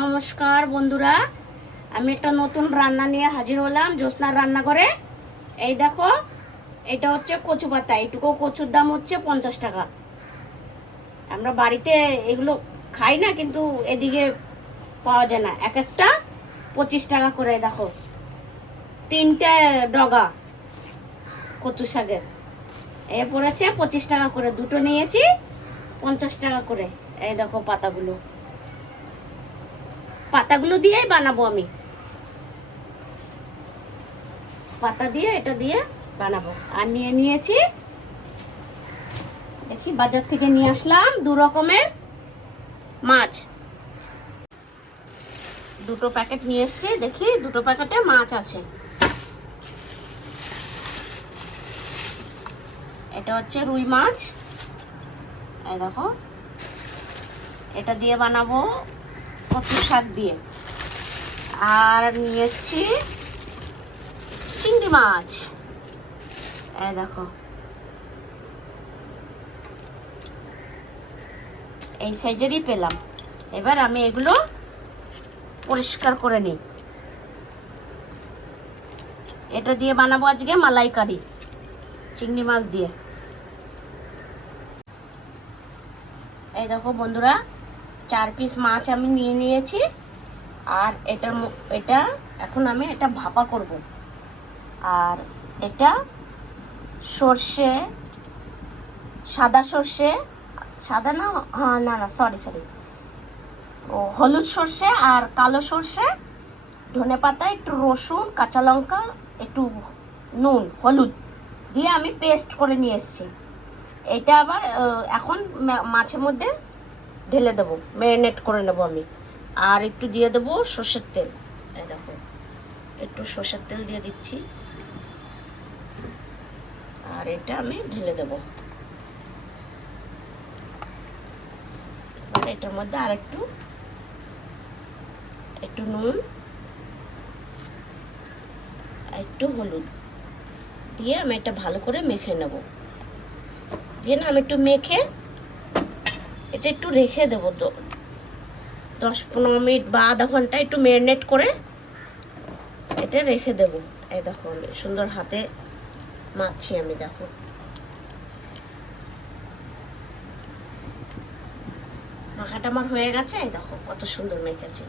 নমস্কার বন্ধুরা, আমি একটা নতুন রান্না নিয়ে হাজির হলাম জ্যোৎস্নার রান্নাঘরে। এই দেখো, এটা হচ্ছে কচু পাতা। এইটুকু কচুর দাম হচ্ছে 50 টাকা। আমরা বাড়িতে এগুলো খাই না, কিন্তু এদিকে পাওয়া যায় না। এক একটা 25 টাকা করে। দেখো, 3টে ডগা কচু শাকের এ পড়েছে 25 টাকা করে। দুটো নিয়েছি 50 টাকা করে। এই দেখো, পাতাগুলো দিয়েই বানাবো আমি। পাতা দিয়ে এটা দিয়ে বানাবো। আর নিয়েছি, দেখি বাজার থেকে নিয়ে আসলাম 2 রকমের মাছ। 2টো প্যাকেট নিয়ে এসছি। দেখি 2টো প্যাকেটে মাছ আছে। এটা হচ্ছে রুই মাছ। এই দেখো, এটা দিয়ে বানাবো কচু শাক দিয়ে। আর নিয়ে এসছি চিংড়ি মাছ। এই দেখো, এই সাইজেরই পেলাম। এবার আমি এগুলো পরিষ্কার করে নিই। এটা দিয়ে বানাবো আজকে মালাইকারি, চিংড়ি মাছ দিয়ে। এই দেখো বন্ধুরা, 4 পিস মাছ আমি নিয়ে নিয়েছি। আর এটা এখন আমি এটা ভাপা করব। আর এটা সর্ষে, সাদা সর্ষে, সাদা না, হ্যাঁ না না সরি, হলুদ সর্ষে আর কালো সর্ষে, ধনেপাতা, একটু রসুন, কাঁচা লঙ্কা, একটু নুন, হলুদ দিয়ে আমি পেস্ট করে নিয়ে এসেছি। এটা আবার এখন মাছের মধ্যে ঢেলে দেবো, ম্যারিনেট করে নেবো আমি। আর একটু দিয়ে দেবো সর্ষের তেল। এই দেখো, একটু সর্ষের তেল দিয়ে দিচ্ছি। আর এটা আমি ঢেলে দেবো। আর এটার মধ্যে আর একটু নুন, একটু হলুদ দিয়ে আমি এটা ভালো করে মেখে নেব। দিয়ে না আমি একটু মেখে এটা একটু রেখে দেবো 10-15 মিনিট বা আধা ঘন্টা একটু ম্যারিনেট করে এটা রেখে দেবো। এই দেখো, আমি সুন্দর হাতে মাখছি আমি। দেখো, মাখাটা আমার হয়ে গেছে। এই দেখো কত সুন্দর মেখেছি।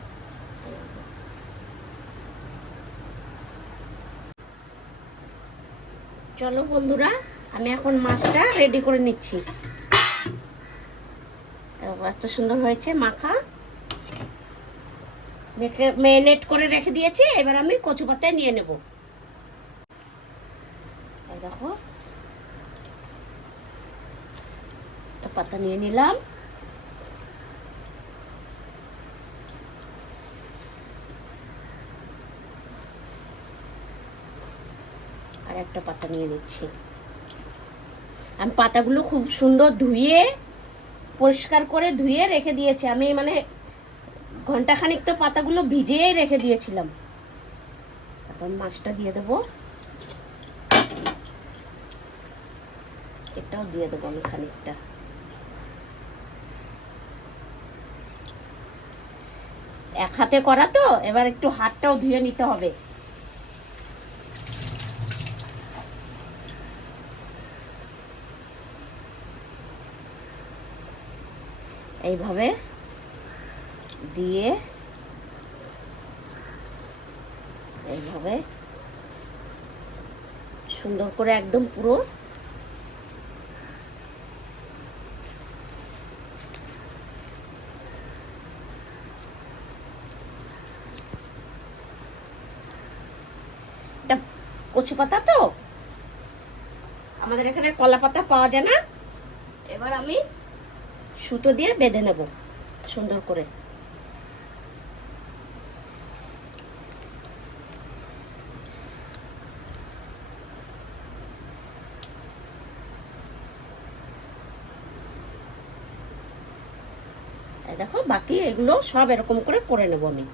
চলো বন্ধুরা, আমি এখন মাছটা রেডি করে নিচ্ছি। এত সুন্দর হয়েছে মাখা, মেখে ম্যারিনেট করে রেখে দিয়েছি। এবার আমি কচু পাতায় নিয়ে নেব। এই দেখো, একটা পাতা নিয়ে নিলাম। আর একটা পাতা নিয়ে নিচ্ছি। আমি পাতাগুলো খুব সুন্দর ধুয়ে, পরিষ্কার করে ধুয়ে রেখে দিয়েছি। আমি মানে ঘন্টাখানিক তো পাতাগুলো ভিজিয়ে রেখে দিয়েছিলাম। এখন মাছটা দিয়ে দেবো। এটাও দিয়ে দেবো আমি খানিকটা। এক হাতে করা তো, এবার একটু হাতটাও ধুয়ে নিতে হবে। এইভাবে দিয়ে এইভাবে সুন্দর করে একদম পুরো এটা কচু পাতা তো, আমাদের এখানে কলা পাতা পাওয়া যায় না। এবার আমি সুতো দিয়ে বেঁধে নেব সুন্দর করে। দেখো, বাকি এগুলো সব এরকম করে নেব আমি।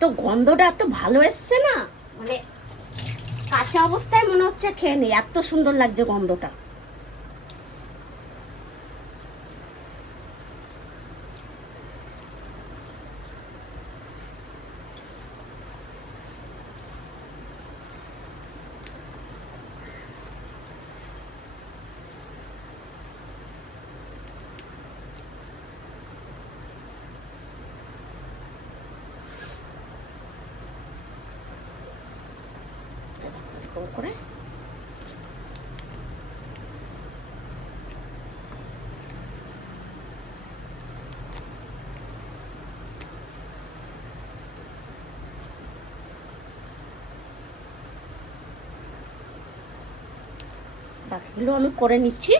এত গন্ধটা এত ভালো এসছে না, মানে কাঁচা অবস্থায় মনে হচ্ছে খেয়ে নি, এত সুন্দর লাগছে গন্ধটা। করে বাকিগুলো আমি করে নিচ্ছি।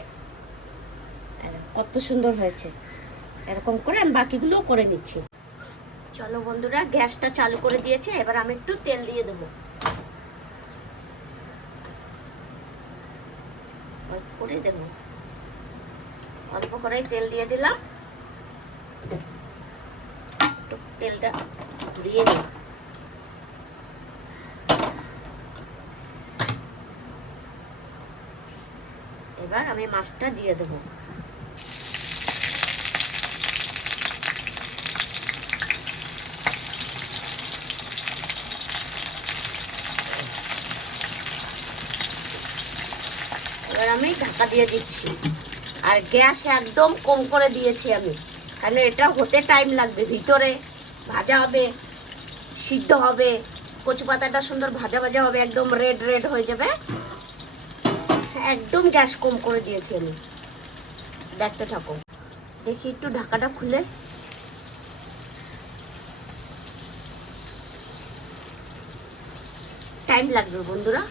কত সুন্দর হয়েছে, এরকম করে আমি বাকিগুলোও করে নিচ্ছি। চলো বন্ধুরা, গ্যাসটা চালু করে দিয়েছে, এবার আমি একটু তেল দিয়ে দেবো। অল্প করে দেবো, অল্প করেই তেল দিয়ে দিলাম। একটু তেলটা ঘুরিয়ে নিই। এবার আমি মাছটা দিয়ে দেবো। এবার আমি ঢাকা দিয়ে দিচ্ছি, আর গ্যাস একদম কম করে দিয়েছি আমি, কারণ এটা হতে টাইম লাগবে। ভিতরে ভাজা হবে, সিদ্ধ হবে, কচু পাতাটা সুন্দর ভাজা ভাজা হবে, একদম রেড রেড হয়ে যাবে। একদম গ্যাস কম করে দিয়েছি আমি। দেখতে থাকো, দেখি একটু ঢাকাটা খুলে। টাইম লাগবে বন্ধুরা,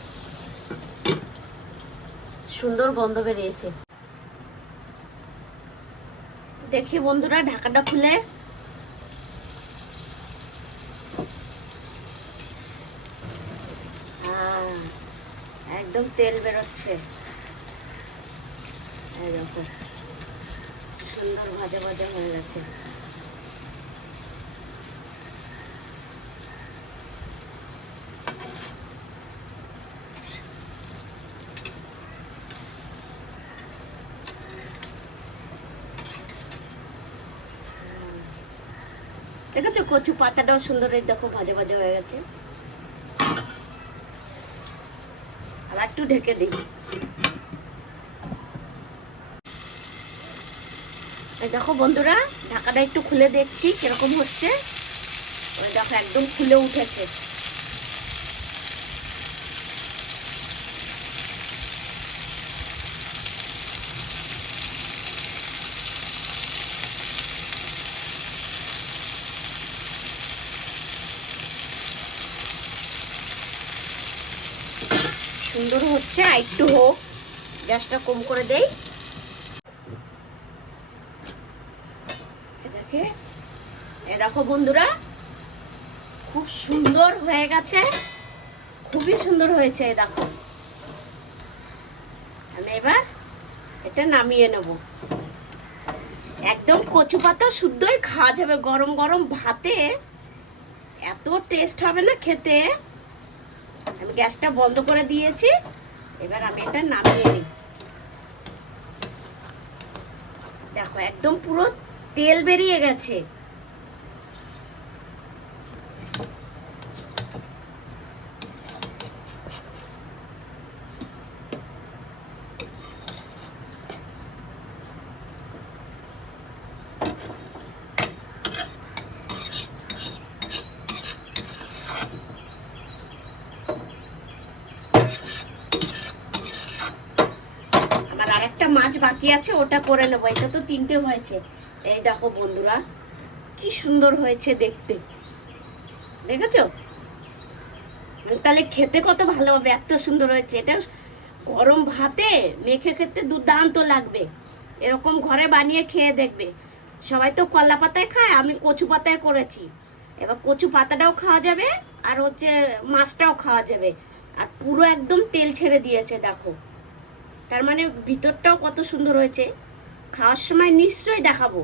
সুন্দর গন্ধ বেরিয়েছে। দেখি বন্ধুরা ঢাকাটা খুলে, একদম তেল বেরোচ্ছে, সুন্দর ভাজা ভাজা হয়ে গেছে। দেখেছো কচু পাতাটাও সুন্দর, এই দেখো ভাজা ভাজা হয়ে গেছে। আবার একটু ঢেকে দিই। দেখো বন্ধুরা, ঢাকাটা একটু খুলে দেখছি কিরকম হচ্ছে। ওই দেখো একদম ফুলে উঠেছে। সুন্দর হচ্ছে, আর একটু হোক, গ্যাসটা কম করে দেই। দেখো বন্ধুরা, খুব সুন্দর হয়ে গেছে, খুবই সুন্দর হয়েছে। দেখো আমি এবার এটা নামিয়ে নেব। একদম কচু পাতা শুদ্ধই খাওয়া যাবে, গরম গরম ভাতে এত টেস্ট হবে না খেতে। আমি গ্যাসটা বন্ধ করে দিয়েছি, এবার আমি এটা নামিয়ে নিই। দেখো একদম পুরো তেল বেরিয়ে গেছে। আরেকটা মাছ বাকি আছে, ওটা করে নেবো। এটা তো 3টে হয়েছে। এই দেখো বন্ধুরা, কি সুন্দর হয়েছে দেখতে, দেখেছো? তাহলে খেতে কত ভালো হবে, এত সুন্দর হয়েছে। এটা গরম ভাতে মেখে খেতে দুর্দান্ত লাগবে। এরকম ঘরে বানিয়ে খেয়ে দেখবে। সবাই তো কলা পাতায় খায়, আমি কচু পাতায় করেছি। এবার কচু পাতাটাও খাওয়া যাবে, আর হচ্ছে মাছটাও খাওয়া যাবে। আর পুরো একদম তেল ছেড়ে দিয়েছে দেখো, তার মানে ভিতরটাও কত সুন্দর হয়েছে। খাওয়ার সময় নিশ্চয়ই দেখাবো।